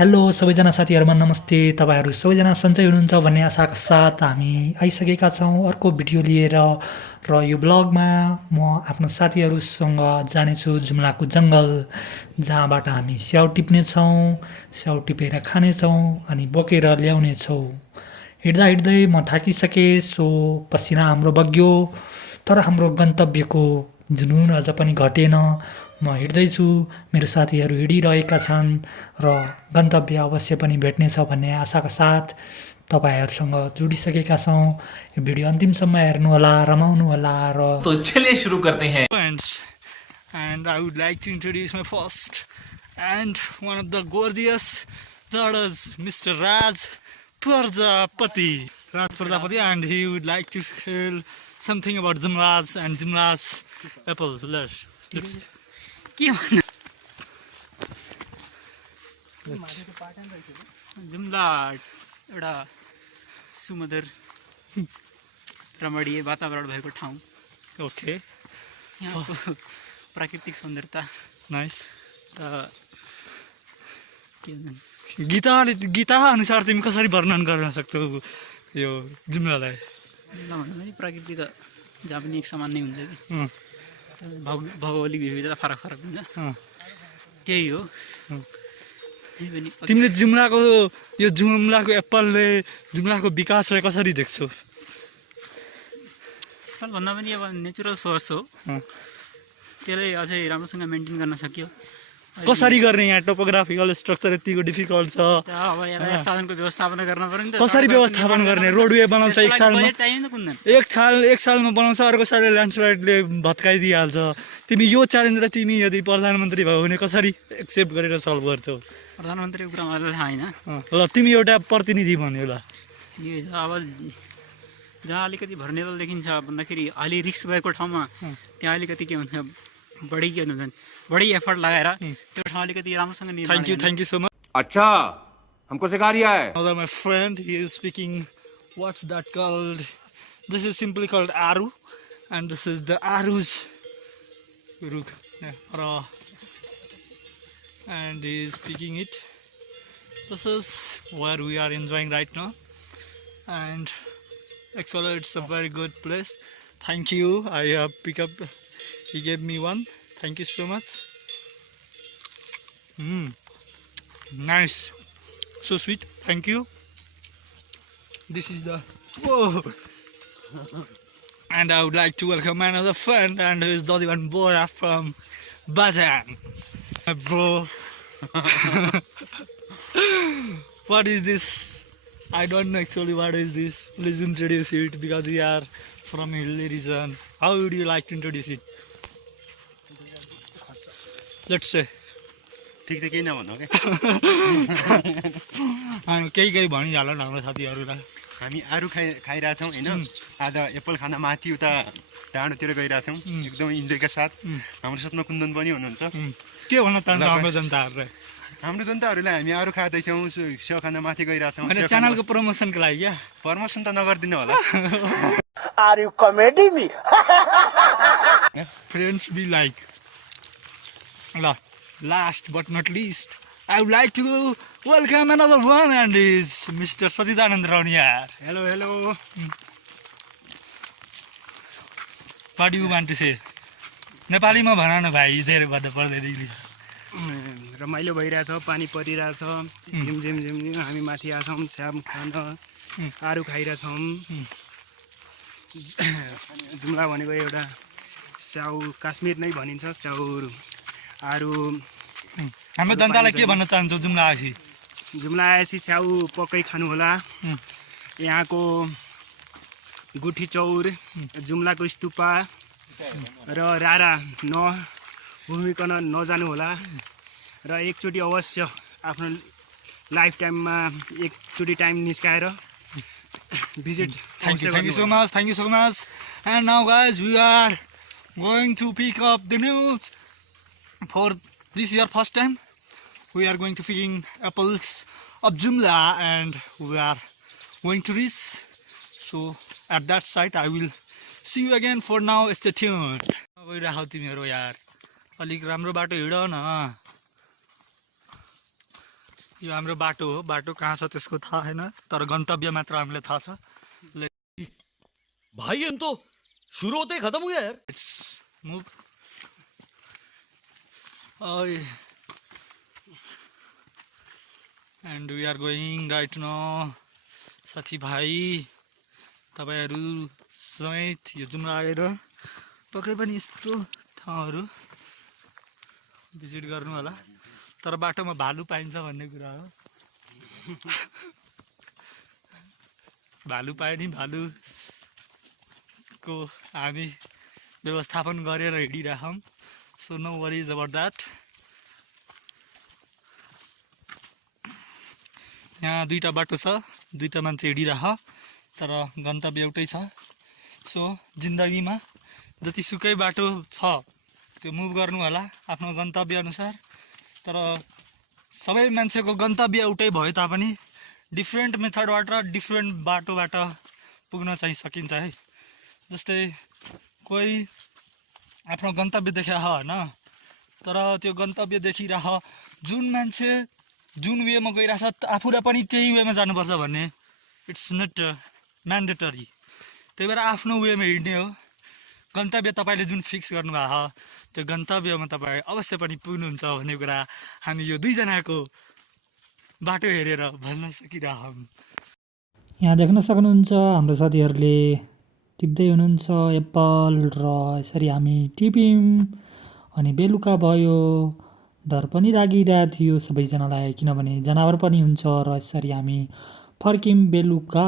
Hello सबैजना साथीहरुमा नमस्ते। तपाईहरु सबैजना सन्चै हुनुहुन्छ भन्ने आशाका साथ हामी आइसकेका छौं अर्को भिडियो लिएर र यो ब्लगमा म आफ्नो साथीहरुसँग जानेछु जुम्लाको जंगल जहाँबाट हामी स्याउ टिप्ने छौं, स्याउ टिपेर खाने छौं अनि बोकेर ल्याउने छौं। हिड्दा हिड्दै म थाकिसके सो पसिना हाम्रो बग्यो तर हाम्रो गन्तव्यको जुनून अझ पनि घटेन। म हिड्दैछु, मेरो साथीहरु हिडिरहेका छन् र गन्तव्य अवश्य पनि भेट्नेछ भन्ने आशाका साथ तपाईहरुसँग जोडिसकेका छौं। यो भिडियो अन्तिमसम्म हेर्नु होला, रमाउनु होला र तो चलिए शुरू करते हैं। Friends, and I would like to introduce my first and one of the gorgeous daughters, Mr. Raj Prajapati. Raj Prajapati, and he would like to tell something about Jumlas and Jumlas apple. Let's Jumla एउटा सुमधुर रमणीय वातावरण भएको ठाउँ। okay, यहाँको प्राकृतिक सौन्दर्यता nice. र के भन्छन्, गीता अनुसार तिमी कसरी वर्णन गर्न सक्छौ यो जुम्लालाई? जुम्ला भन्दा पनि प्रकृति त जहाँ पनि एक समान नै हुन्छ कि अँ, भौगोलिक विविधता फरक फरक हुन्छ, अँ। त्यही हो। त्यही पनि तिमीले जुम्लाको एप्पलले जुम्लाको विकासलाई कसरी देख्छौ? भन्दा पनि अब नेचुरल सोर्स हो, अँ। त्यसलाई अझै राम्रोसँग मेन्टेन गर्न सक्यो। कसरी गर्ने? यहाँ टोपोग्राफिकल स्ट्रक्चर यतिको डिफिकल्ट छ, अब यातायात साधनको व्यवस्थापन गर्न पर्यो नि त। कसरी व्यवस्थापन गर्ने? रोडवे बनाउँछ एक सालमा, बजेट चाहियो नि त कुन्दन। एक सालमा बनाउँछ, अर्को सालले ल्यान्डस्लाइडले भत्काइदिइहाल्छ। तिमी यो च्यालेन्जलाई तिमी यदि प्रधानमन्त्री भयो भने कसरी एक्सेप्ट गरेर सल्भ गर्छौ? प्रधानमन्त्रीको कुरा मलाई थाहा छैन। ल तिमी एउटा प्रतिनिधि भन्यो ल। अब जहाँ अलिकति भर्नेबल देखिन्छ भन्दाखेरि अलि रिस्क भएको ठाउँमा त्यहाँ अलिकति के हुन्छ, बढी के भन्छन्, बढी एफर्ट लगाएर त्यो ठाउँ अलिकति राम्रोसँग निर्माण थ्याङ्क यू सो मच. अच्छा, हमको सिखा रिया है। Another my friend, he is speaking, what's that called? This is simply called Aru, and this is the Aru's Ruk. Yeah, raw. And he is speaking it. This is where we are enjoying right now, and actually it's a very good place. Thank you. I have picked up. He gave me one. Thank you so much. Nice. So sweet. Thank you. This is the whoa. And I would like to welcome another friend, and who is Dodivan Bora from Bazan. Bro. What is this? I don't know actually what is this. Please introduce it, because we are from hilly region. How would you like to introduce it? Let's say. ठिक त केही नभन्नु के हामी केही भनिहाल न हाम्रो साथीहरूलाई। हामी आरू खाइरहेछौँ होइन, आज एप्पल खाना माथि उता डाँडोतिर गइरहेछौँ एकदम इन्जोयका साथ। हाम्रो साथमा कुन्दन पनि हुनुहुन्छ। के भन्न चाहन्छ हाम्रो जनताहरूलाई? हाम्रो जनताहरूलाई हामी आरू खाँदैछौँ, स्याउ खाना माथि गइरहेछौँ। मैले च्यानलको प्रमोसनको लागि क्या? प्रमोसन त नगरिदिनु होला। Are you comedy me? Friends be like. ल, last but not least, I would like to welcome another one, and is Mr. Sajidanand Rauniar. Hello hello. What do you want to say? नेपालीमा भन न भाइ, धेरै भन्दा पर्दैन English. रमाइलो भइरहेछ, पानी परिरहेछ, झिम झिम झिम झिम हामी माथि आछौँ स्याउ खान, आरू खाइरहेछौँ। जुम्ला भनेको एउटा स्याउ काश्मीर नै भनिन्छ, स्याउ आरू। हाम्रो जनतालाई के भन्न चाहन्छौ जुम्ला आएपछि? जुम्ला आएपछि स्याउ पक्कै खानु होला। यहाँको गुठी चौर, जुम्लाको स्तूपा र रारा भूमिकन नजानु होला, र एकचोटि अवश्य आफ्नो लाइफ टाइममा एकचोटि टाइम निस्काएर visit. Thank you so much, thank you so much. And now guys, we are going to pick up the news. For this year first time, we are going to picking apples of Jumla, and we are going to reach. So at that site I will see you again. For now, stay tuned. गइराखौ तिमीहरू यार, अलिक राम्रो बाटो हिँड न। यो हाम्रो बाटो हो, बाटो कहाँ छ त्यसको थाहा छैन, तर गन्तव्य मात्र हामीलाई थाहा छ। भाई हम तो शुरू होते ही खत्म हो गया यार। Let's move. ओए and we are going right now. साथीभाइ तपाईँहरू समेत यो जुम्ला आएर पक्कै पनि यस्तो ठाउँहरू भिजिट गर्नु होला। तर बाटोमा भालु पाइन्छ भन्ने कुरा हो। भालु पायो नि भालुको हामी व्यवस्थापन गरेर हिँडिराखौँ। So no worries about that. यहाँ दुईवटा बाटो छ, दुईवटा मान्छे हिँडिरह, तर गन्तव्य एउटै छ। सो जिन्दगीमा जतिसुकै बाटो छ त्यो मुभ गर्नु होला आफ्नो गन्तव्य अनुसार। तर सबै मान्छेको गन्तव्य एउटै भए तापनि डिफ्रेन्ट मेथडबाट डिफ्रेन्ट बाटोबाट पुग्न चाहिँ सकिन्छ है। जस्तै कोही आफ्नो गन्तव्य देखिरह होइन, तर त्यो गन्तव्य देखिरह जुन मान्छे जुन वेमा गइरहेछ आफूलाई पनि त्यही वेमा जानुपर्छ भन्ने इट्स नट म्यान्डेटरी। त्यही भएर आफ्नो वेमा हिँड्ने हो। गन्तव्य तपाईँले जुन फिक्स गर्नुभएको त्यो गन्तव्यमा तपाईँ अवश्य पनि पुग्नुहुन्छ भन्ने कुरा हामी यो दुईजनाको बाटो हेरेर भन्न सकिरहौँ। यहाँ देख्न सक्नुहुन्छ हाम्रो साथीहरूले टिप्दै हुनुहुन्छ एप्पल, र यसरी हामी टिप्यौँ। अनि बेलुका भयो, डर पनि लागिरहेको थियो सबैजनालाई, किनभने जनावर पनि हुन्छ। र यसरी हामी फर्क्यौँ बेलुका।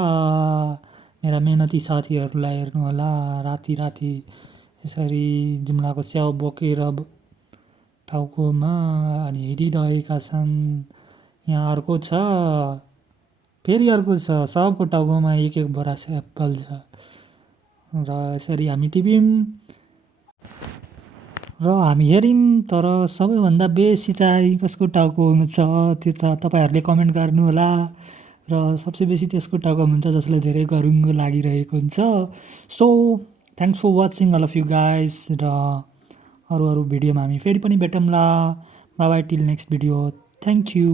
मेरा मेहनती साथीहरूलाई हेर्नु होला, राति राति यसरी जुम्लाको स्याउ बोकेर टाउकोमा अनि हिँडिरहेका छन्। यहाँ अर्को छ, फेरि अर्को छ, सबको टाउकोमा एक एक बोरा एप्पल छ। र यसरी हामी टिप्यौँ र हामी हेऱ्यौँ। तर सबैभन्दा बेसी चाहिँ कसको टाउकोमा छ त्यो त तपाईँहरूले कमेन्ट गर्नु होला। र सबसे बेसी त्यसको टाउकोमा हुन्छ जसलाई धेरै गरुङ्गो लागिरहेको हुन्छ। So thanks for watching all of you guys. र अरू भिडियोमा हामी फेरि पनि भेटौँला। Bye bye till next video. Thank you.